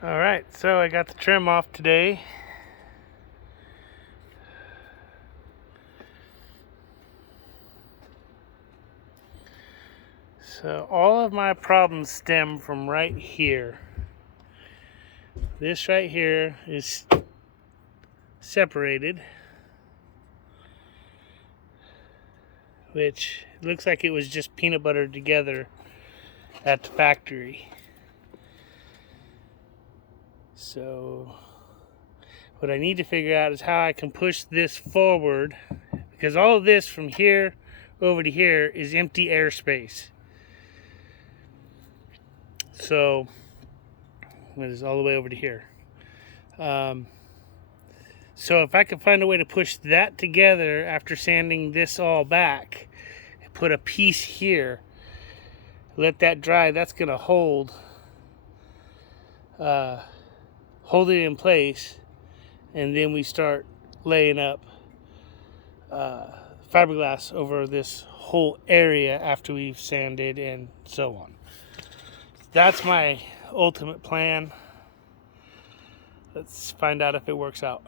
Alright, so I got the trim off today. So all of my problems stem from right here. This right here is separated, which looks like it was just peanut buttered together at the factory. So what I need to figure out is how I can push this forward, because all of this from here over to here is empty airspace. So it is all the way over to here. So if I could find a way to push that together after sanding this all back, put a piece here, let that dry, that's going to hold it in place, and then we start laying up fiberglass over this whole area after we've sanded and so on. That's my ultimate plan. Let's find out if it works out.